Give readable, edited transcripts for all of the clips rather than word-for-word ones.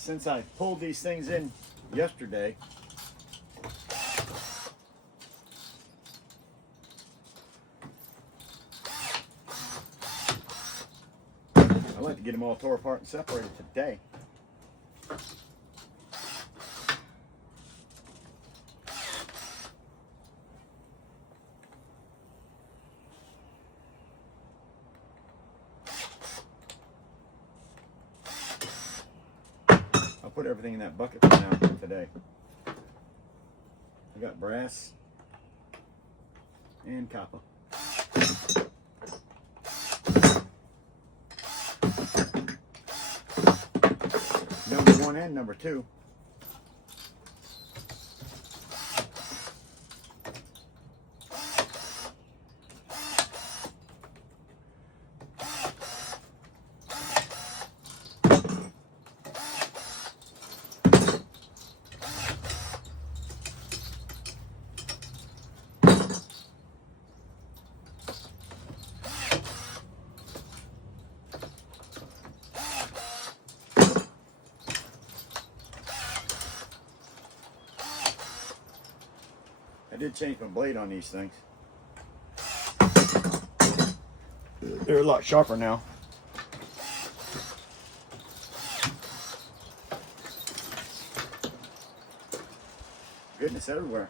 since I pulled these things in yesterday, I like to get them all tore apart and separated today. I'll put everything in that bucket for now today. I got brass and copper. Number 1 and number 2. I did change my blade on these things. They're a lot sharper now. Goodness everywhere.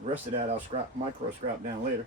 The rest of that I'll micro scrap down later.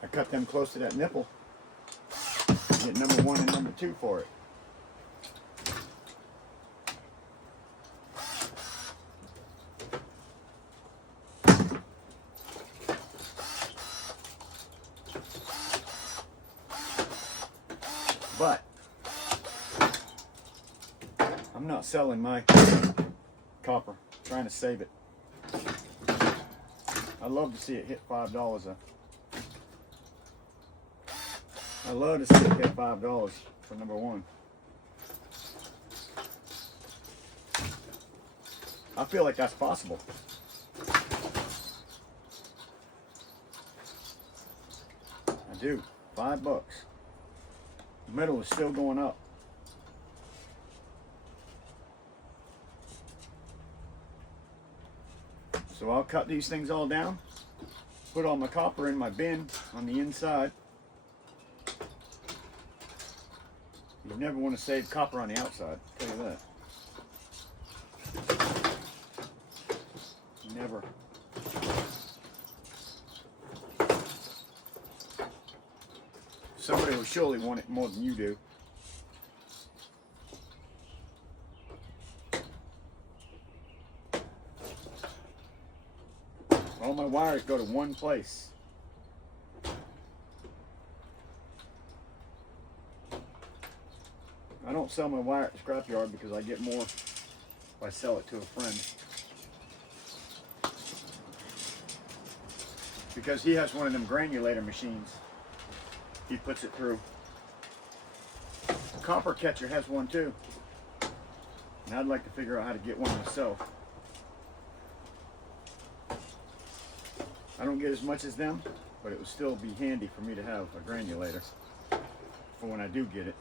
I cut them close to that nipple. Get number 1 and number 2 for it. But I'm not selling my copper. I'm trying to save it. I love to see it hit $5 I love to see it hit $5 for number 1. I feel like that's possible. I do. $5. Metal is still going up. So I'll cut these things all down, put all my copper in my bin on the inside. You never want to save copper on the outside, I'll tell you that. Never. Somebody will surely want it more than you do. All my wires go to one place. I don't sell my wire at the scrapyard because I get more if I sell it to a friend. Because he has one of them granulator machines. He puts it through. The copper catcher has one too. And I'd like to figure out how to get one myself. I don't get as much as them, but it would still be handy for me to have a granulator for when I do get it.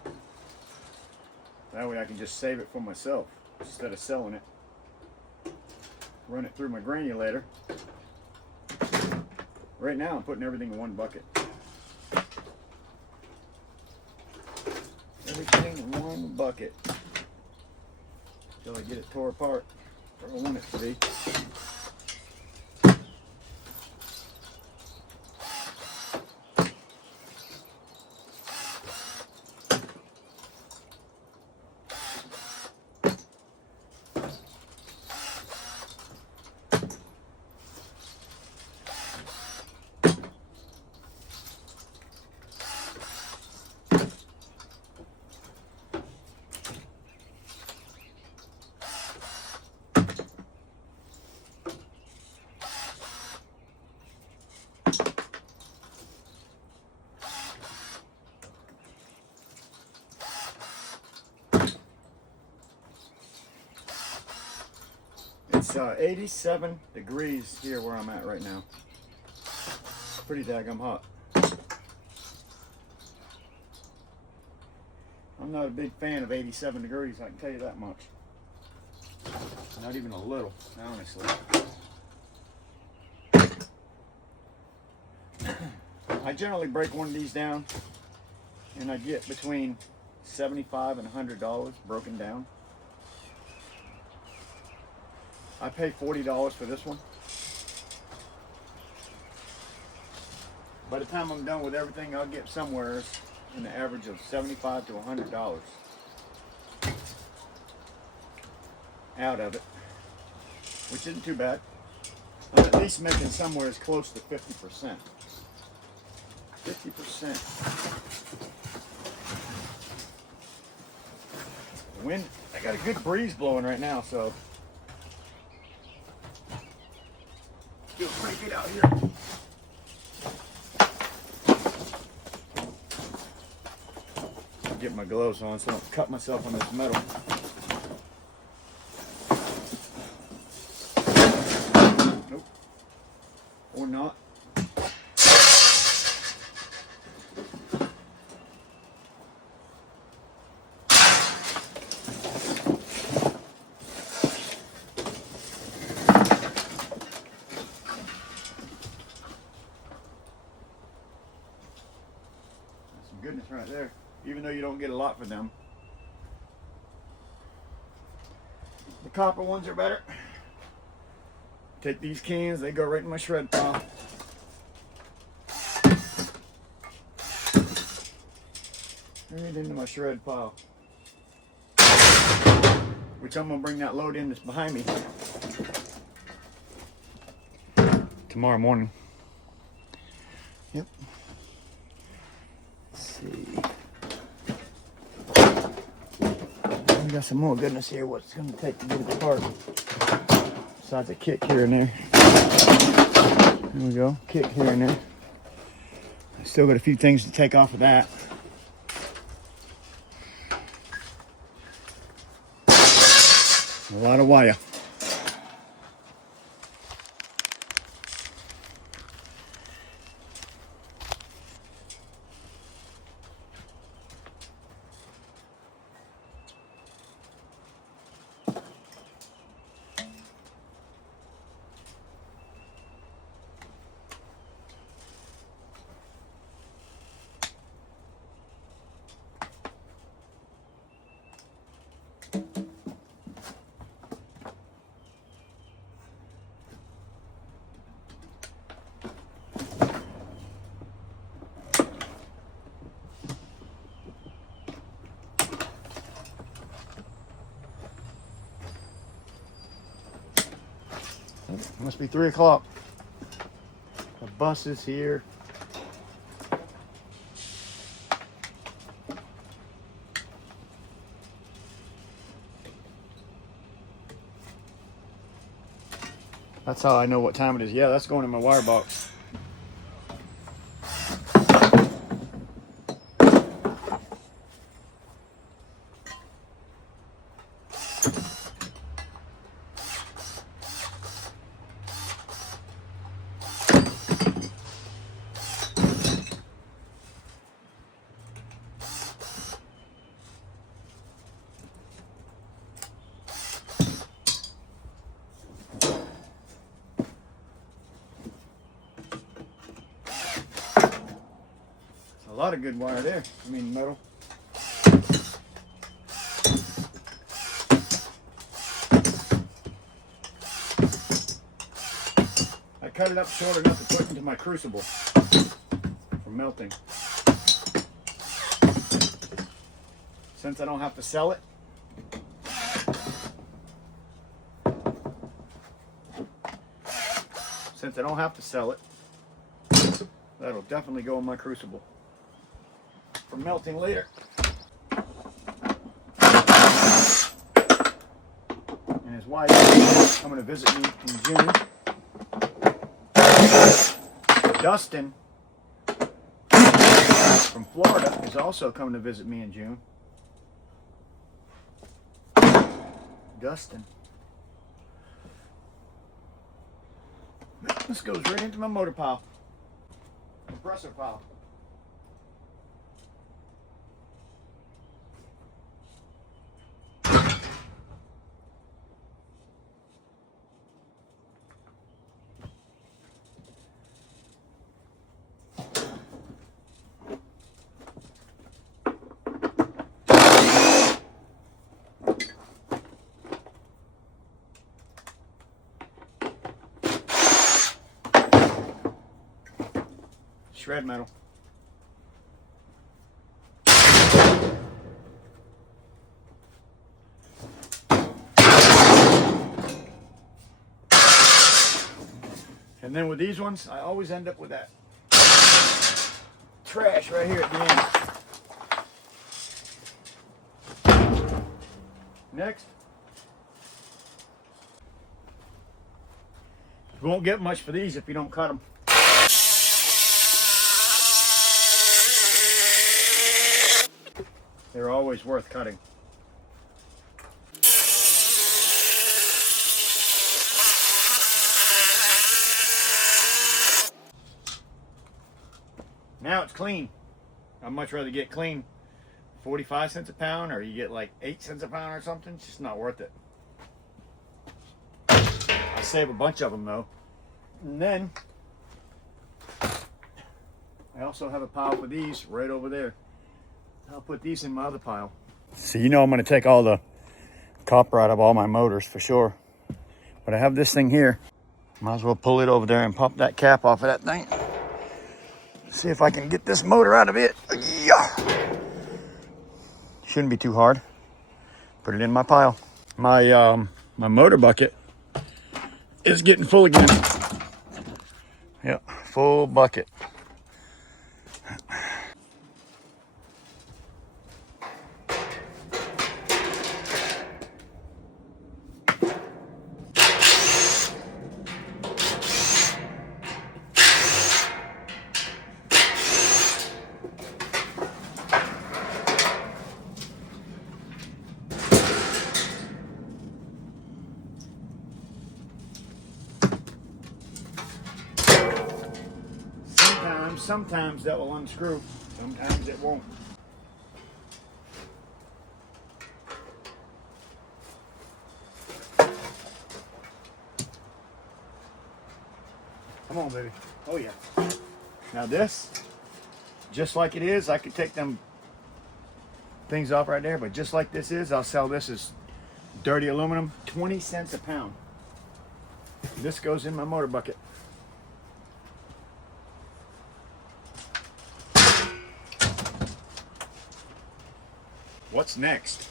That way I can just save it for myself instead of selling it. Run it through my granulator. Right now I'm putting everything in one bucket. Everything in one bucket. Until I get it tore apart where I want it to be. It's 87 degrees here where I'm at right now. Pretty daggum hot. I'm not a big fan of 87 degrees, I can tell you that much. Not even a little, honestly. I generally break one of these down and I get between $75 and $100 broken down. I pay $40 for this one. By the time I'm done with everything, I'll get somewhere in the average of $75 to $100 out of it, which isn't too bad. I'm at least making somewhere as close to 50%. 50%. The wind, I got a good breeze blowing right now, so feels pretty good out here. Get my gloves on so I don't cut myself on this metal. Nope. Or not. That's some goodness right there. Even though you don't get a lot for them. The copper ones are better. Take these cans, they go right in my shred pile. Right into my shred pile. Which I'm gonna bring that load in that's behind me tomorrow morning. Yep. Let's see. We got some more goodness here. What's going to take to get it apart? Besides a kick here and there. There we go. Kick here and there. I still got a few things to take off of that. A lot of wire. It must be 3 o'clock. The bus is here. That's how I know what time it is. Yeah, that's going in my wire box. A lot of good wire there. I mean metal. I cut it up short enough to put into my crucible for melting. Since I don't have to sell it, that'll definitely go in my crucible for melting later. And his wife is coming to visit me in June. Dustin from Florida is also coming to visit me in June. Dustin. This goes right into my motor pile. Compressor pile. Shred metal. And then with these ones, I always end up with that trash right here at the end. Next. You won't get much for these if you don't cut them. They're always worth cutting. Now it's clean. I'd much rather get clean 45 cents a pound, or you get like 8 cents a pound or something. It's just not worth it. I save a bunch of them though. And then I also have a pile for these right over there. I'll put these in my other pile. So you know I'm going to take all the copper out of all my motors for sure. But I have this thing here. Might as well pull it over there and pop that cap off of that thing. See if I can get this motor out of it. Yeah. Shouldn't be too hard. Put it in my pile. My motor bucket is getting full again. Yep, full bucket. Sometimes that will unscrew, sometimes it won't. Come on, baby. Oh yeah. Now this, just like it is, I could take them things off right there, but just like this is, I'll sell this as dirty aluminum, 20 cents a pound. This goes in my motor bucket. What's next?